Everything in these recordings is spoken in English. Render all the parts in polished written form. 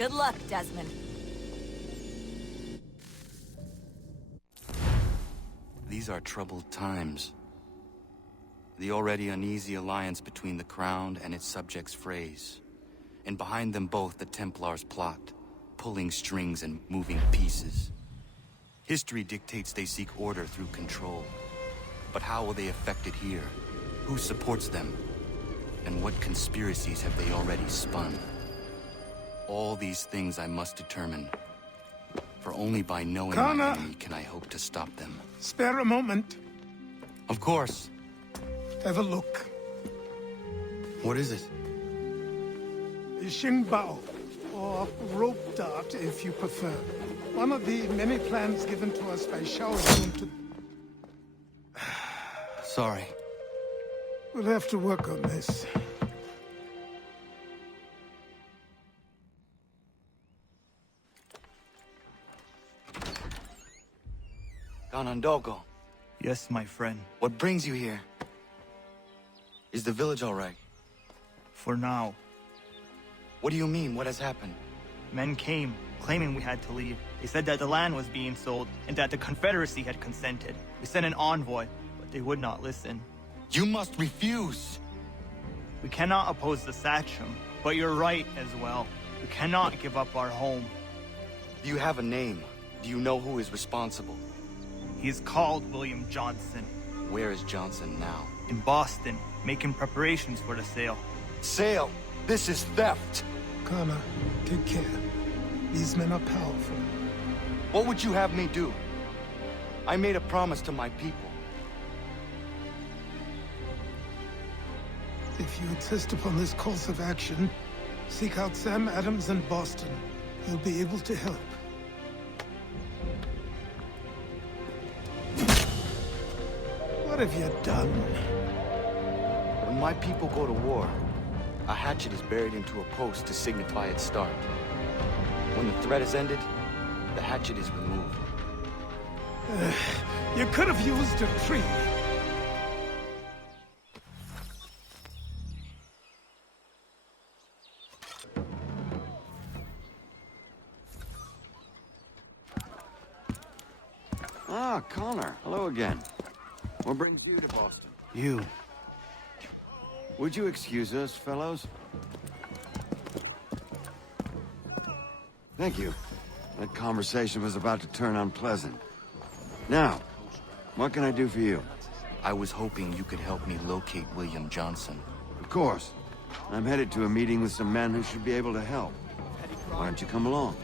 Good luck, Desmond. These are troubled times. The already uneasy alliance between the Crown and its subjects frays. And behind them both the Templars plot, pulling strings and moving pieces. History dictates they seek order through control. But how will they affect it here? Who supports them? And what conspiracies have they already spun? All these things I must determine. For only by knowing my enemy can I hope to stop them. Spare a moment. Of course. Have a look. What is it? The Xingbao, or rope dart if you prefer. One of the many plans given to us by Shao Yun to... Sorry. We'll have to work on this. Ganondogo, Yes, my friend. what brings you here? Is the village all right? For now. What do you mean? What has happened? Men came, claiming we had to leave. They said that the land was being sold, and that the Confederacy had consented. We sent an envoy, but they would not listen. You must refuse! We cannot oppose the Sachem, but you're right as well. We cannot give up our home. Do you have a name? Do you know who is responsible? He is called William Johnson. Where is Johnson now? In Boston, making preparations for the sale. Sale! This is theft! Connor, take care. These men are powerful. What would you have me do? I made a promise to my people. If you insist upon this course of action, seek out Sam Adams in Boston. He'll be able to help. What have you done? When my people go to war, a hatchet is buried into a post to signify its start. When the threat is ended, the hatchet is removed. You could have used a tree. Ah, Connor. Hello again. What brings you to Boston? You. Would you excuse us, fellows? Thank you. That conversation was about to turn unpleasant. Now, what can I do for you? I was hoping you could help me locate William Johnson. Of course. I'm headed to a meeting with some men who should be able to help. Why don't you come along?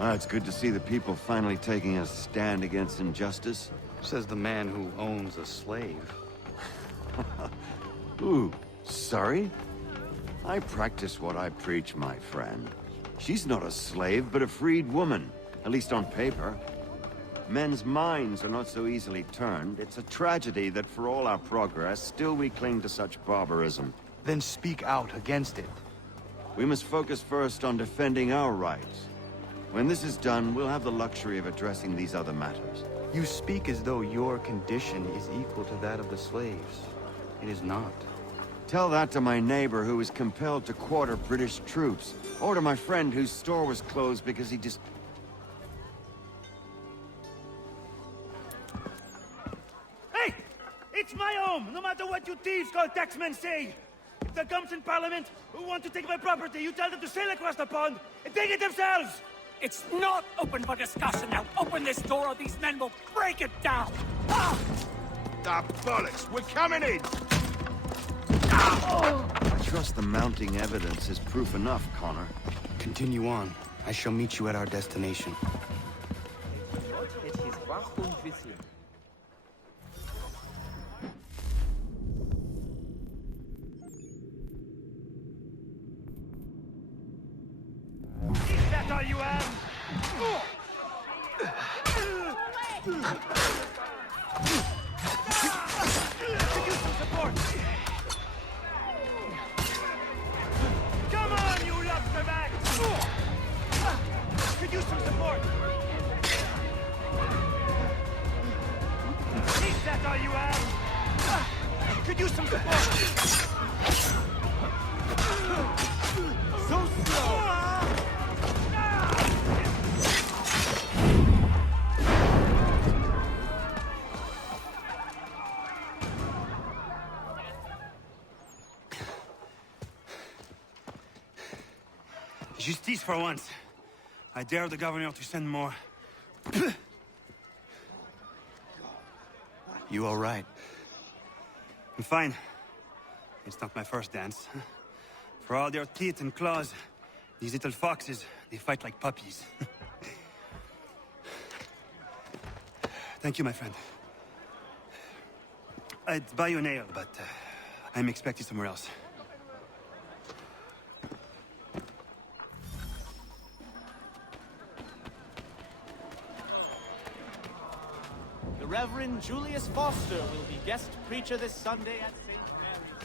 It's good to see the people finally taking a stand against injustice. Says the man who owns a slave. Ooh, sorry? I practice what I preach, my friend. She's not a slave, but a freed woman, at least on paper. Men's minds are not so easily turned. It's a tragedy that for all our progress, still we cling to such barbarism. Then speak out against it. We must focus first on defending our rights. When this is done, we'll have the luxury of addressing these other matters. You speak as though your condition is equal to that of the slaves. It is not. Tell that to my neighbor who was compelled to quarter British troops, or to my friend whose store was closed because he just... Hey! It's my home, no matter what you thieves called taxmen say! If there comes in Parliament who want to take my property, you tell them to sail across the pond and take it themselves! It's not open for discussion now. Open this door or these men will break it down. Ah! Ah, bollocks! We're coming in! I trust the mounting evidence is proof enough, Connor. Continue on. I shall meet you at our destination. Is that all you have? Could use some support! Come on, you lobster back! Could use some support! Is that all you have? Could use some support! Justice for once. I dare the governor to send more. You all right? I'm fine. It's not my first dance. For all their teeth and claws, these little foxes, they fight like puppies. Thank you, my friend. I'd buy you an ale, but I'm expected somewhere else. The Reverend Julius Foster will be guest preacher this Sunday at St. Mary's.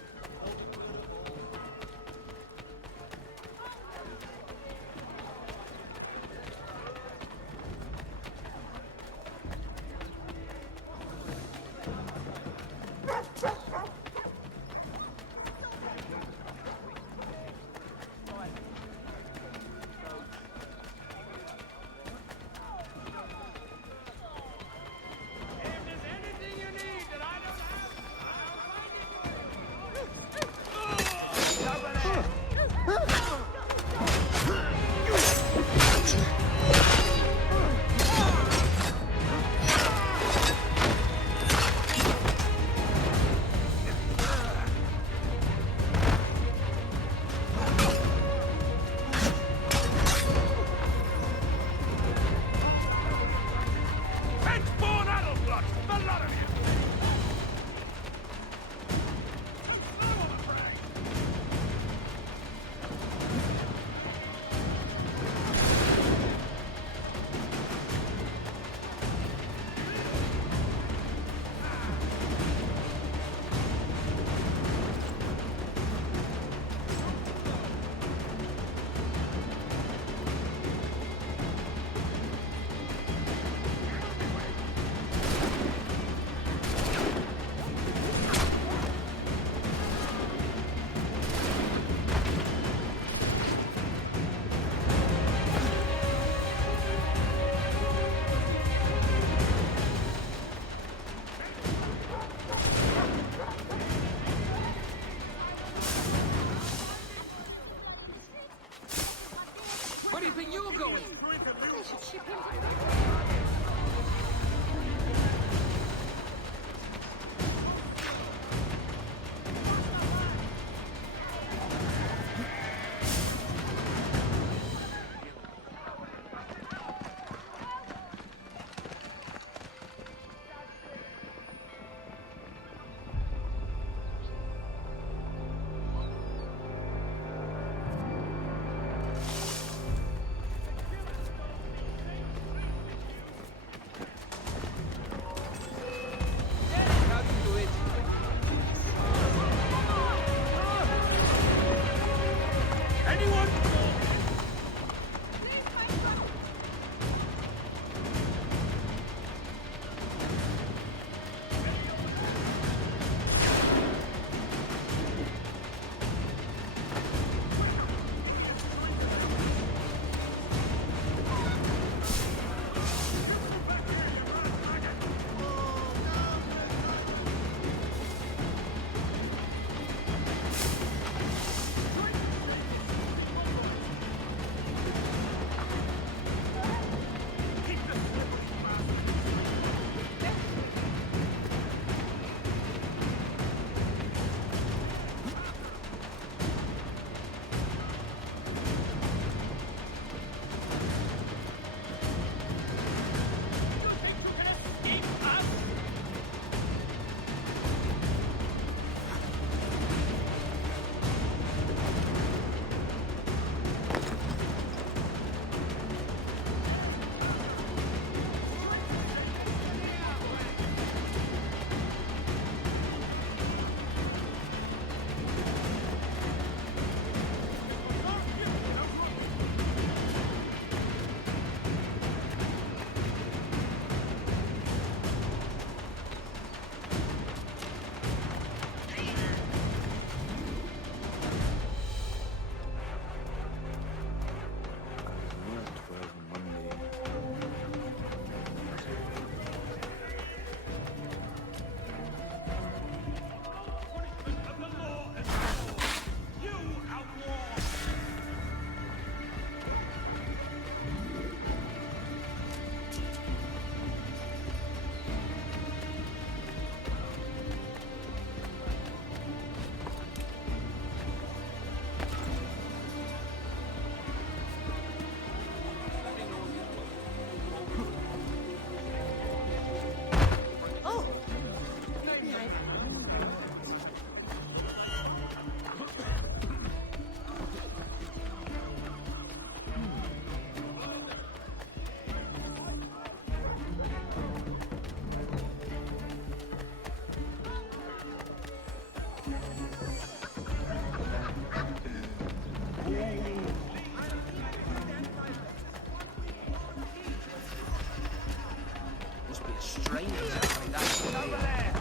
strangers like that. Over there!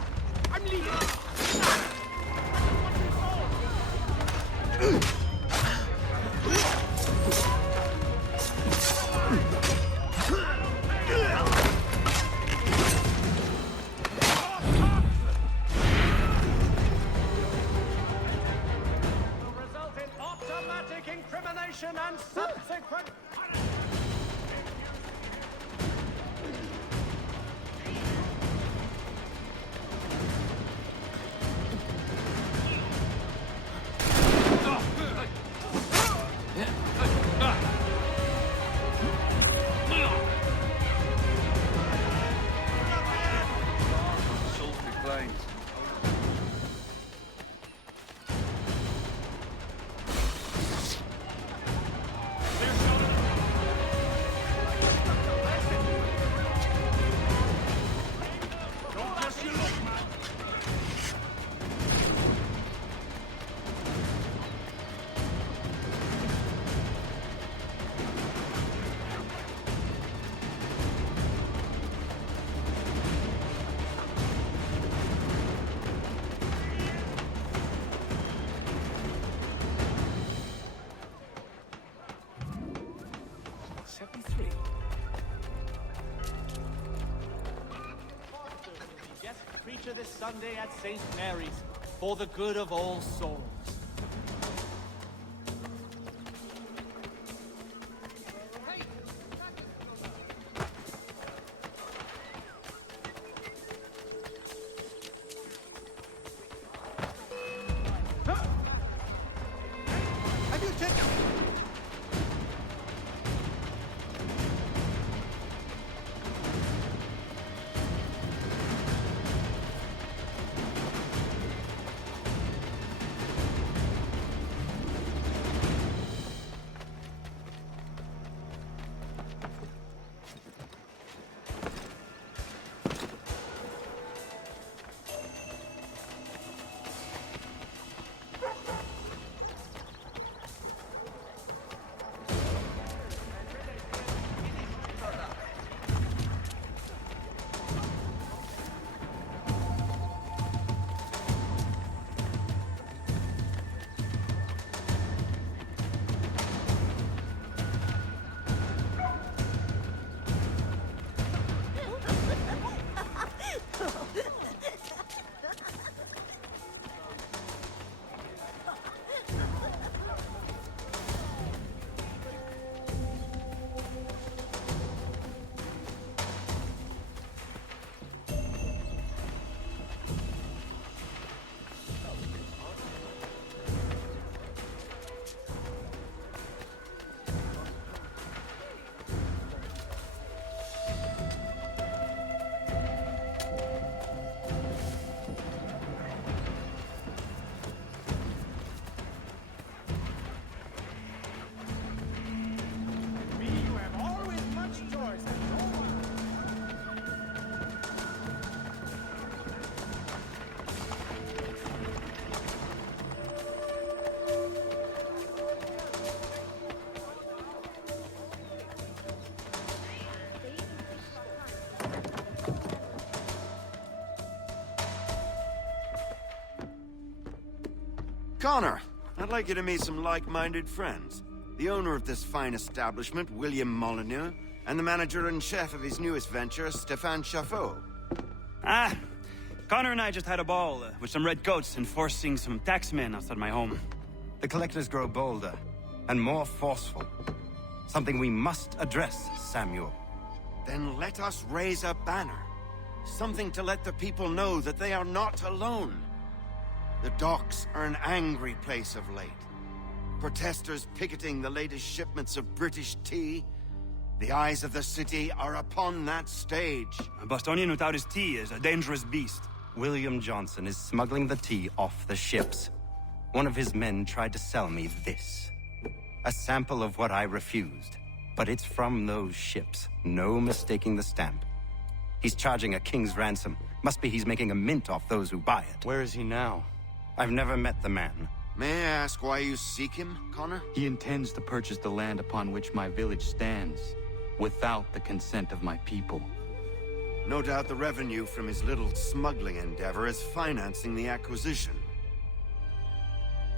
I'm leaving! Will result in automatic incrimination and subsequent... Guest preacher this Sunday at St. Mary's, for the good of all souls. Have you taken... Connor, I'd like you to meet some like-minded friends. The owner of this fine establishment, William Molyneux, and the manager and chef of his newest venture, Stéphane Chaffeau. Ah, Connor and I just had a ball with some redcoats enforcing some taxmen outside my home. The collectors grow bolder and more forceful. Something we must address, Samuel. Then let us raise a banner. Something to let the people know that they are not alone. The docks are an angry place of late. Protesters picketing the latest shipments of British tea. The eyes of the city are upon that stage. A Bostonian without his tea is a dangerous beast. William Johnson is smuggling the tea off the ships. One of his men tried to sell me this. A sample of what I refused. But it's from those ships. No mistaking the stamp. He's charging a king's ransom. Must be he's making a mint off those who buy it. Where is he now? I've never met the man. May I ask why you seek him, Connor? He intends to purchase the land upon which my village stands, without the consent of my people. No doubt the revenue from his little smuggling endeavor is financing the acquisition.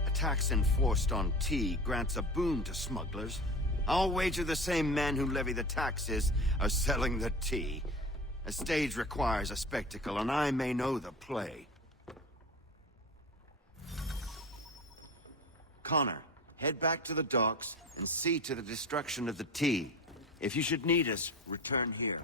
A tax enforced on tea grants a boon to smugglers. I'll wager the same men who levy the taxes are selling the tea. A stage requires a spectacle, and I may know the play. Connor, head back to the docks and see to the destruction of the tea. If you should need us, return here.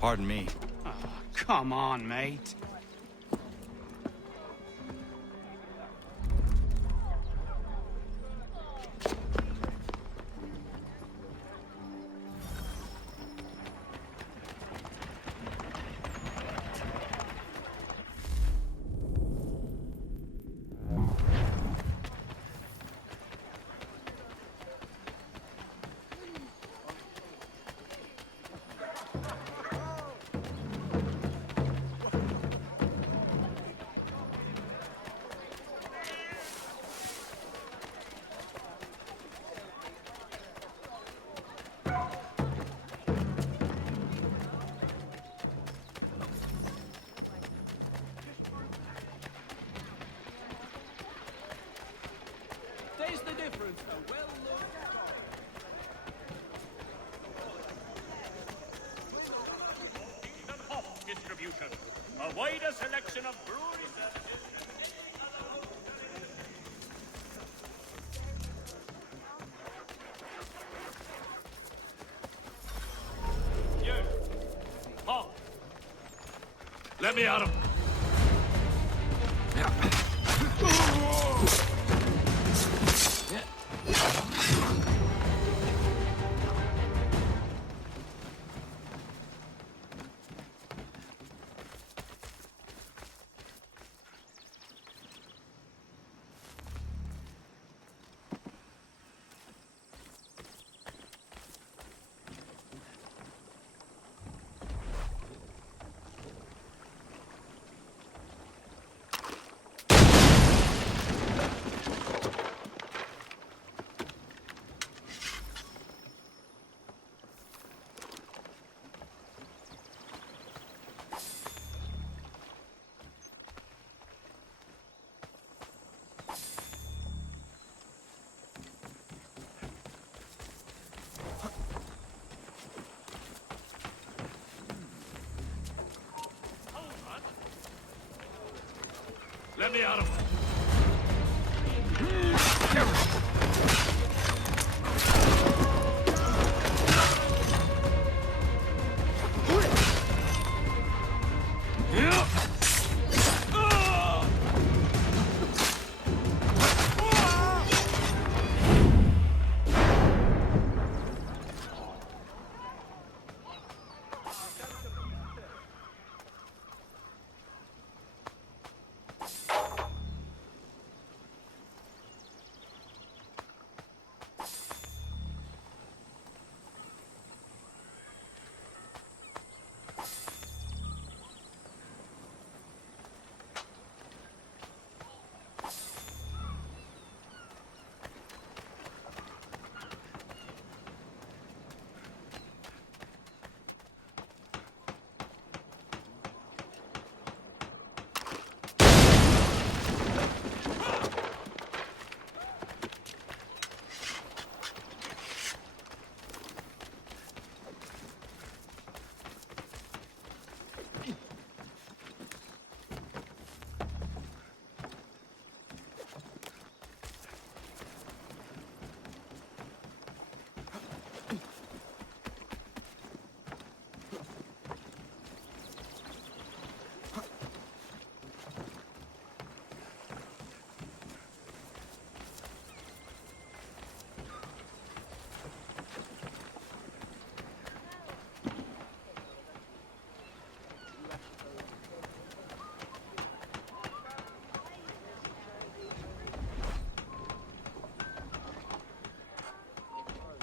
Pardon me. Oh, come on, mate. Taste the difference, a well-looked Hop distribution. A wider selection of brewery services. You. Hop. Let me at him. Let me out of it.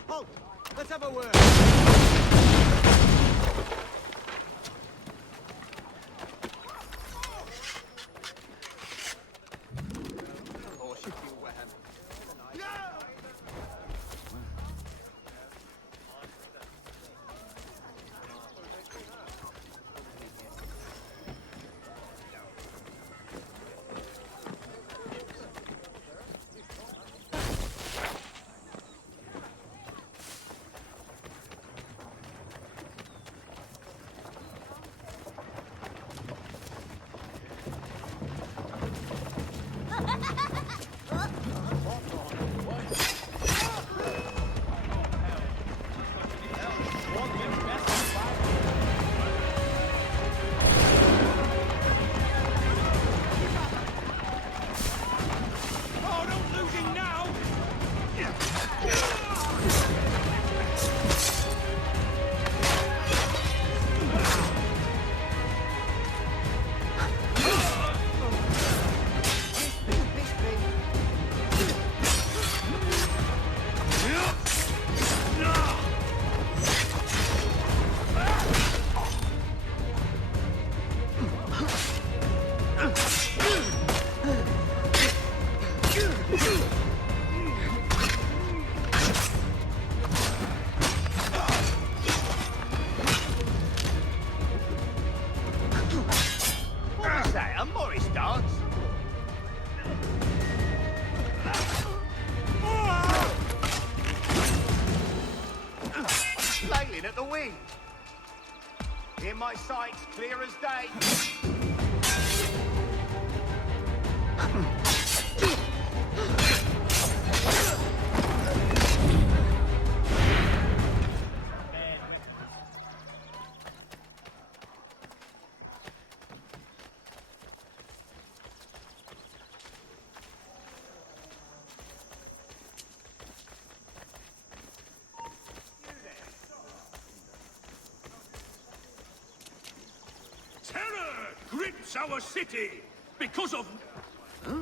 Halt! Let's have a word. my sight's clear as day. Terror grips our city because of... Huh?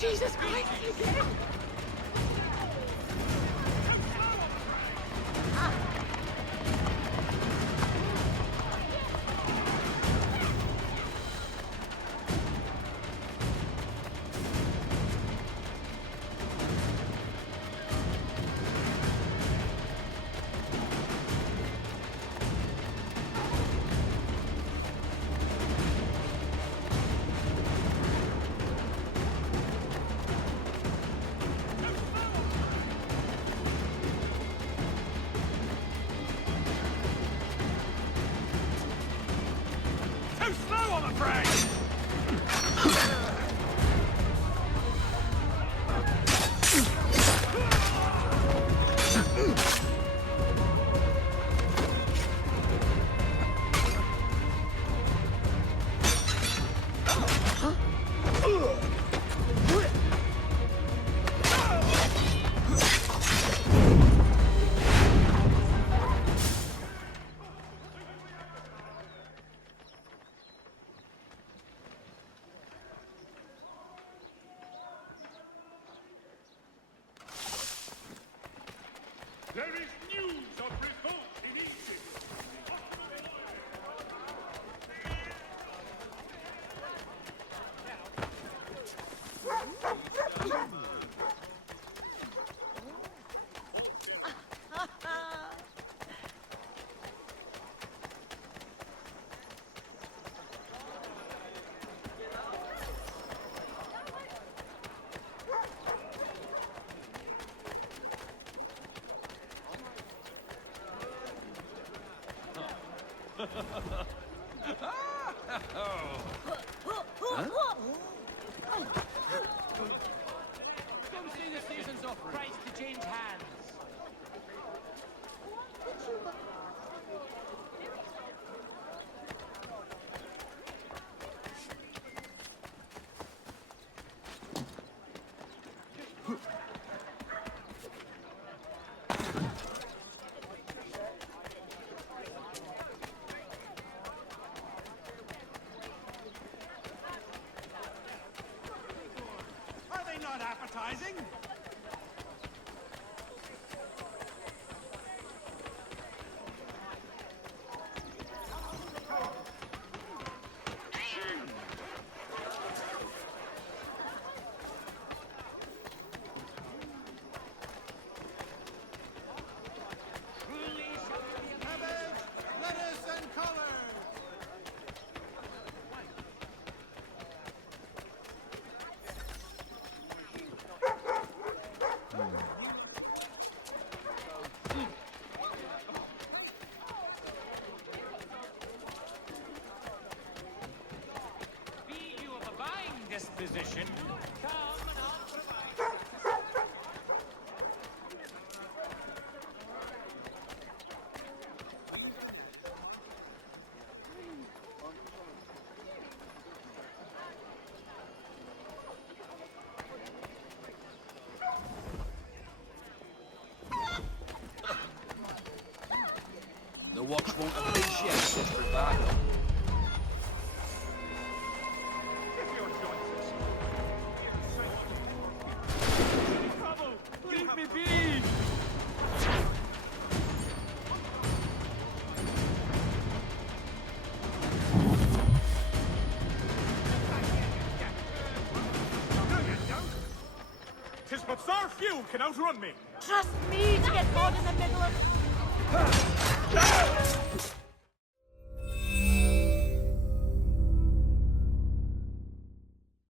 Jesus Christ, you get him? There is news of revolt in Egypt. Come see the season's offering. Praise to change hands. Are they not appetizing? Lettuce and color. Be you of a buying disposition, come and I'll provide. The watch won't appreciate such bravado. If your choices. but so few can outrun me. Trust me to get caught in the middle of...